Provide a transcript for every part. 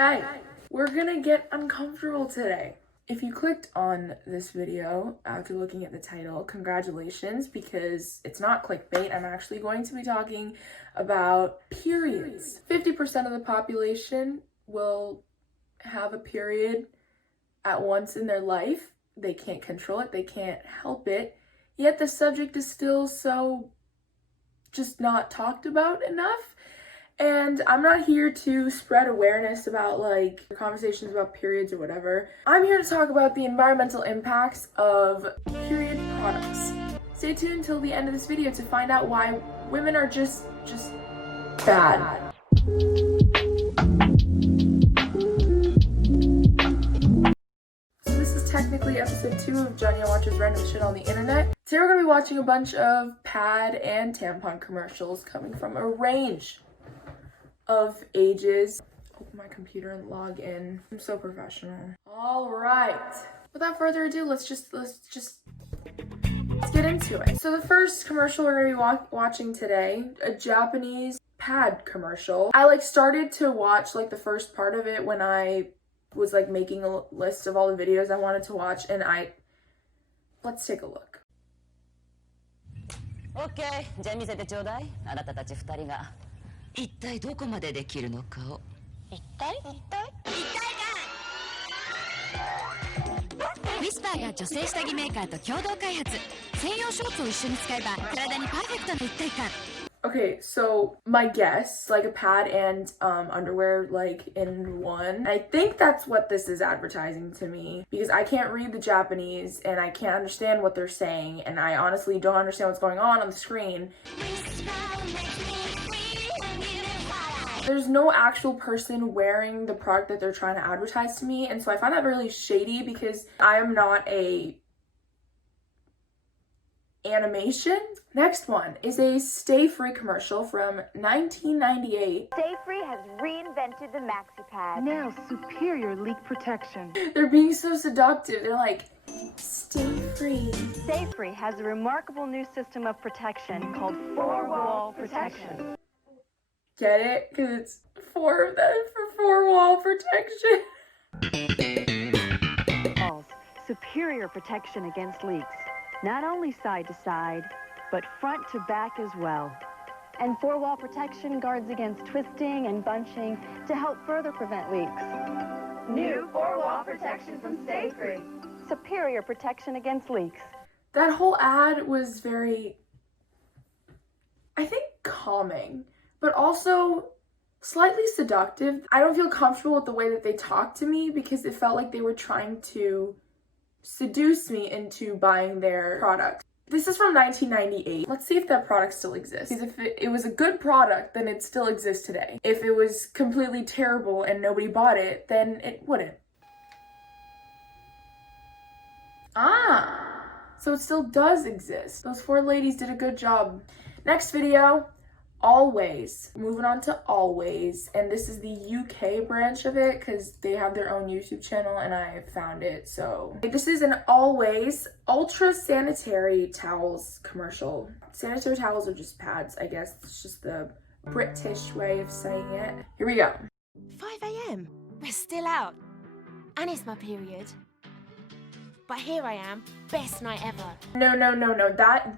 Hey, we're gonna get uncomfortable today. If you clicked on this video after looking at the title, congratulations, because it's not clickbait. I'm actually going to be talking about periods. 50% of the population will have a period at once in their life. They can't control it, they can't help it, yet the subject is still so just not talked about enough. And I'm not here to spread awareness about like conversations about periods or whatever. I'm here to talk about the environmental impacts of period products. Stay tuned until the end of this video to find out why women are just bad. So this is technically episode 2 of Janya Watches Random Shit on the Internet. Today we're going to be watching a bunch of pad and tampon commercials coming from a range of ages. Open my computer and log in. I'm so professional. All right. Without further ado, let's get into it. So the first commercial we're gonna be watching today, a Japanese pad commercial. I started to watch the first part of it when I was making a list of all the videos I wanted to watch, and let's take a look. Okay, じゃあ見せてちょうだい。あなたたち2人が一体どこまでできるのかを。一体か。ウィスパーが女性下着メーカーと共同開発。専用ショーツを一緒に使えば体にパーフェクトな一体感。Okay, so my guess, a pad and underwear in one. I think that's what this is advertising to me, because I can't read the Japanese and I can't understand what they're saying, and I honestly don't understand what's going on the screen. There's no actual person wearing the product that they're trying to advertise to me, and so I find that really shady because I am not a animation. Next one is a Stay Free commercial from 1998. Stay Free has reinvented the maxi pad. Now superior leak protection. They're being so seductive. They're like, Stay Free. Stay Free has a remarkable new system of protection called four-wall protection. Get it? Because it's 4 of them for 4-wall protection. Superior protection against leaks. Not only side to side, but front to back as well. And 4-wall protection guards against twisting and bunching to help further prevent leaks. New 4-wall protection from Stay Free. Superior protection against leaks. That whole ad was very, I think, calming, but also slightly seductive. I don't feel comfortable with the way that they talk to me because it felt like they were trying to seduce me into buying their product. This is from 1998. Let's see if that product still exists. Because if it was a good product, then it still exists today. If it was completely terrible and nobody bought it, then it wouldn't. So it still does exist. Those 4 ladies did a good job. Next video, Always. Moving on to Always, and this is the UK branch of it because they have their own YouTube channel and I found it. So this is an Always ultra sanitary towels commercial. Sanitary towels are just pads, I guess. It's just the British way of saying it. Here we go. 5 a.m. We're still out. And it's my period. But here I am. Best night ever. No.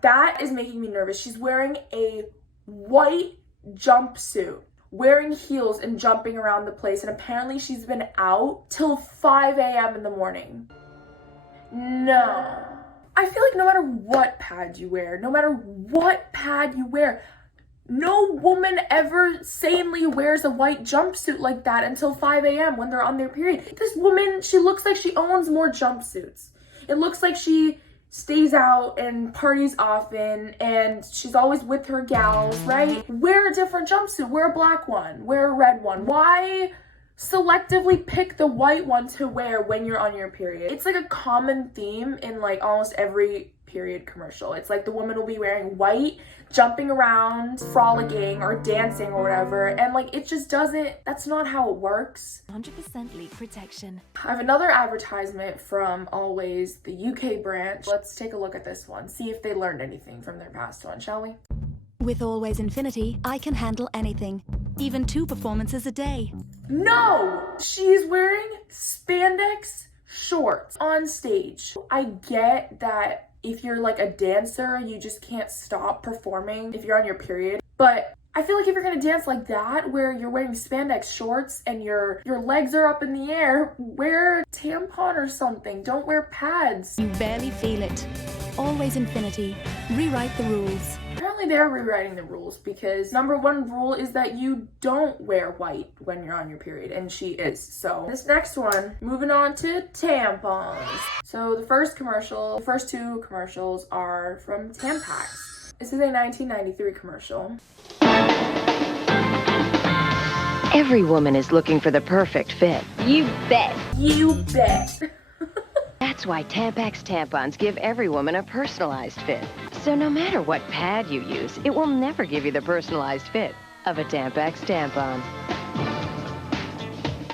That is making me nervous. She's wearing a white jumpsuit, wearing heels and jumping around the place, and apparently she's been out till 5 a.m. in the morning. No. I feel like no matter what pad you wear, no woman ever sanely wears a white jumpsuit like that until 5 a.m. when they're on their period. This woman, she looks like she owns more jumpsuits. It looks like she stays out and parties often, and she's always with her gals, right? Wear a different jumpsuit, wear a black one, wear a red one. Why selectively pick the white one to wear when you're on your period? It's a common theme in almost every period commercial. It's the woman will be wearing white, jumping around, frolicking or dancing or whatever, and it just doesn't, that's not how it works. 100% leak protection. I have another advertisement from Always, the UK branch. Let's take a look at this one, see if they learned anything from their past one, shall we? With Always Infinity, I can handle anything, even 2 performances a day. No! She's wearing spandex shorts on stage. I get that if you're like a dancer, you just can't stop performing if you're on your period. But I feel like if you're gonna dance like that, where you're wearing spandex shorts and your legs are up in the air, wear a tampon or something. Don't wear pads. You barely feel it. Always infinity. Rewrite the rules. Apparently they're rewriting the rules because number one rule is that you don't wear white when you're on your period, and she is. So this next one, moving on to tampons. So the first two commercials are from Tampax. This is a 1993 commercial. Every woman is looking for the perfect fit. You bet. You bet. That's why Tampax tampons give every woman a personalized fit. So no matter what pad you use, it will never give you the personalized fit of a Tampax tampon.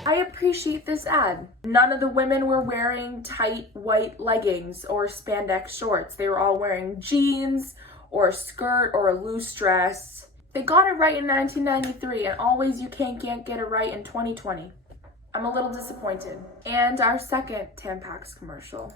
I appreciate this ad. None of the women were wearing tight white leggings or spandex shorts. They were all wearing jeans or a skirt or a loose dress. They got it right in 1993, and always you can't get it right in 2020. I'm a little disappointed. And our second Tampax commercial.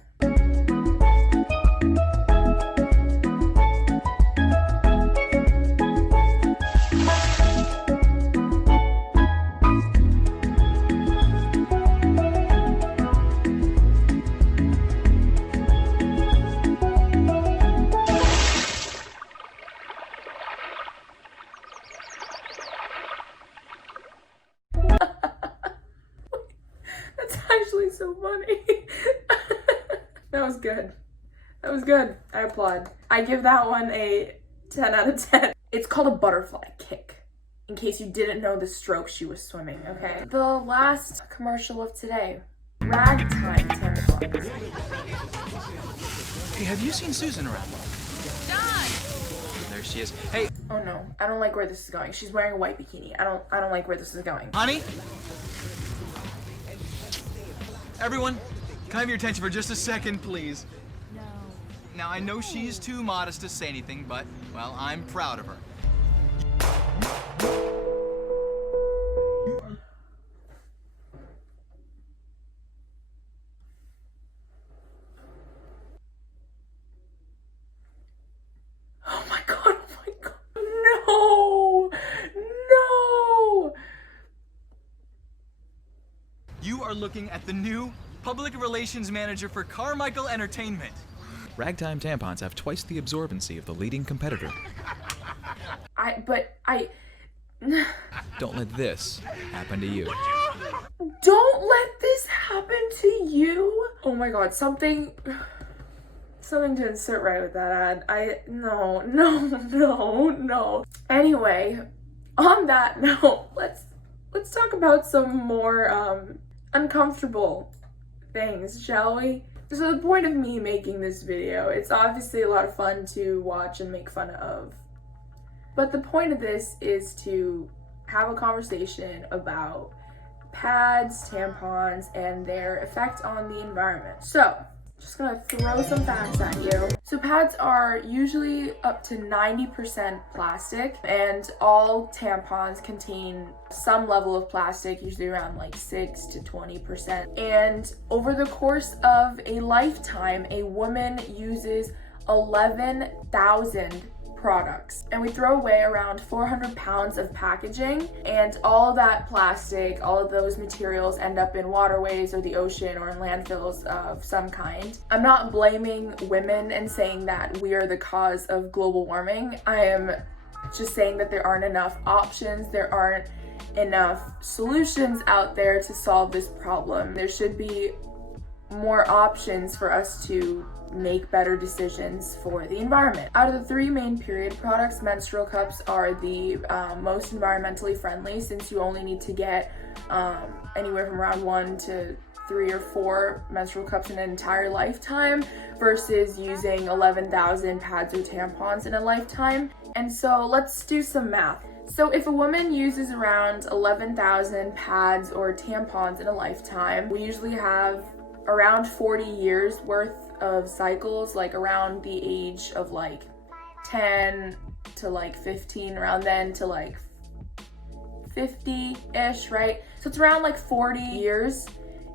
That's actually so funny. That was good. That was good. I applaud. I give that one a 10 out of 10. It's called a butterfly kick, in case you didn't know the stroke she was swimming, okay? The last commercial of today, ragtime tampons. Hey, have you seen Susan around? John! There she is. Hey! Oh no, I don't like where this is going. She's wearing a white bikini. I don't like where this is going. Honey? Everyone, can I have your attention for just a second, please? No. Now, I know she's too modest to say anything, but, well, I'm proud of her. Oh my god, no! No! You are looking at the new Public Relations Manager for Carmichael Entertainment. Ragtime tampons have twice the absorbency of the leading competitor. Don't let this happen to you. Don't let this happen to you? Oh my god, something to insert right with that ad. No. Anyway, on that note, let's talk about some more uncomfortable things, shall we? So the point of me making this video, it's obviously a lot of fun to watch and make fun of, but the point of this is to have a conversation about pads, tampons, and their effect on the environment. So, just gonna throw some facts at you. So pads are usually up to 90% plastic, and all tampons contain some level of plastic, usually around like 6 to 20%. And over the course of a lifetime, a woman uses 11,000 products, and we throw away around 400 pounds of packaging, and all that plastic, all of those materials end up in waterways or the ocean or in landfills of some kind. I'm not blaming women and saying that we are the cause of global warming. I am just saying that there aren't enough options, there aren't enough solutions out there to solve this problem. There should be more options for us to make better decisions for the environment. Out of the three main period products, menstrual cups are the most environmentally friendly, since you only need to get anywhere from around 1 to 3 or 4 menstrual cups in an entire lifetime versus using 11,000 pads or tampons in a lifetime. And so let's do some math. So if a woman uses around 11,000 pads or tampons in a lifetime, we usually have around 40 years worth of cycles, like around the age of like 10 to like 15, around then to like 1950-ish, right? So it's around like 40 years.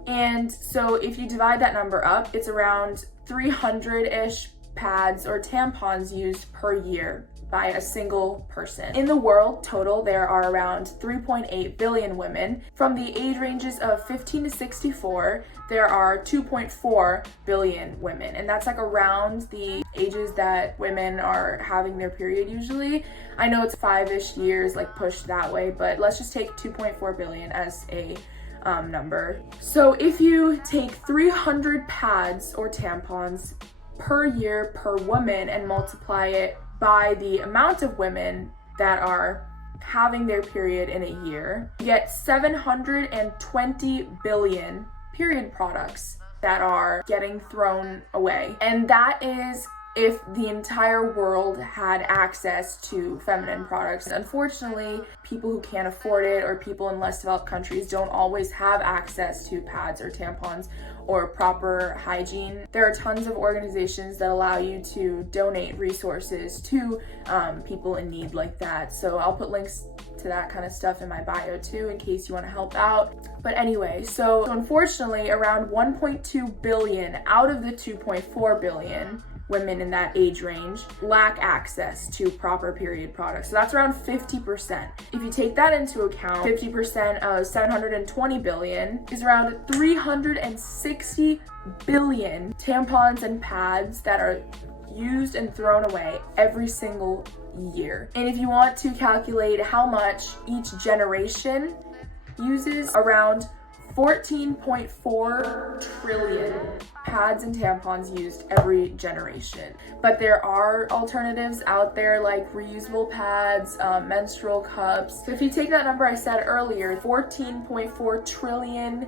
And so if you divide that number up, it's around 300-ish pads or tampons used per year by a single person. In the world total, there are around 3.8 billion women. From the age ranges of 15 to 64, there are 2.4 billion women. And that's like around the ages that women are having their period usually. I know it's 5-ish years, like pushed that way, but let's just take 2.4 billion as a number. So if you take 300 pads or tampons per year per woman and multiply it by the amount of women that are having their period in a year, you get 720 billion period products that are getting thrown away. And that is if the entire world had access to feminine products. Unfortunately, people who can't afford it or people in less developed countries don't always have access to pads or tampons or proper hygiene. There are tons of organizations that allow you to donate resources to people in need like that. So I'll put links to that kind of stuff in my bio too in case you want to help out. But anyway, so unfortunately around 1.2 billion out of the 2.4 billion women in that age range lack access to proper period products. So that's around 50%. If you take that into account, 50% of 720 billion is around 360 billion tampons and pads that are used and thrown away every single year. And if you want to calculate how much each generation uses, around 14.4 trillion pads and tampons used every generation. But there are alternatives out there like reusable pads, menstrual cups. So if you take that number I said earlier, 14.4 trillion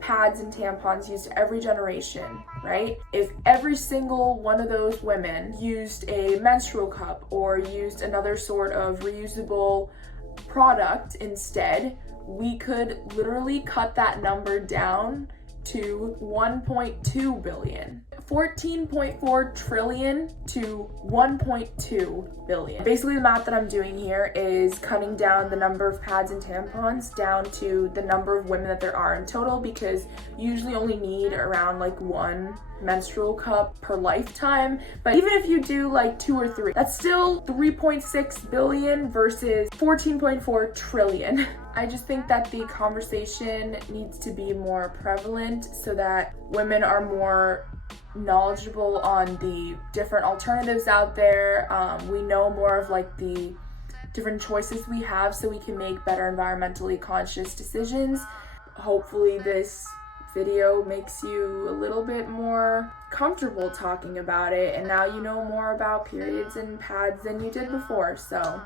pads and tampons used every generation, right? If every single one of those women used a menstrual cup or used another sort of reusable product instead, we could literally cut that number down to 1.2 billion. 14.4 trillion to 1.2 billion. Basically, the math that I'm doing here is cutting down the number of pads and tampons down to the number of women that there are in total, because you usually only need around like one menstrual cup per lifetime. But even if you do like 2 or 3, that's still 3.6 billion versus 14.4 trillion. I just think that the conversation needs to be more prevalent so that women are more knowledgeable on the different alternatives out there. We know more of like the different choices we have so we can make better environmentally conscious decisions. Hopefully this video makes you a little bit more comfortable talking about it, and now you know more about periods and pads than you did before, so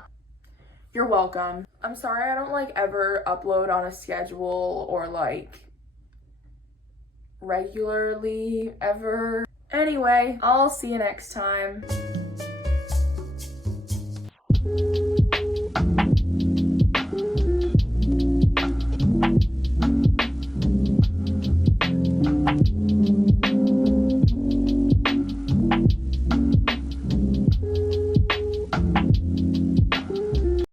you're welcome. I'm sorry I don't like ever upload on a schedule or like regularly ever. Anyway, I'll see you next time.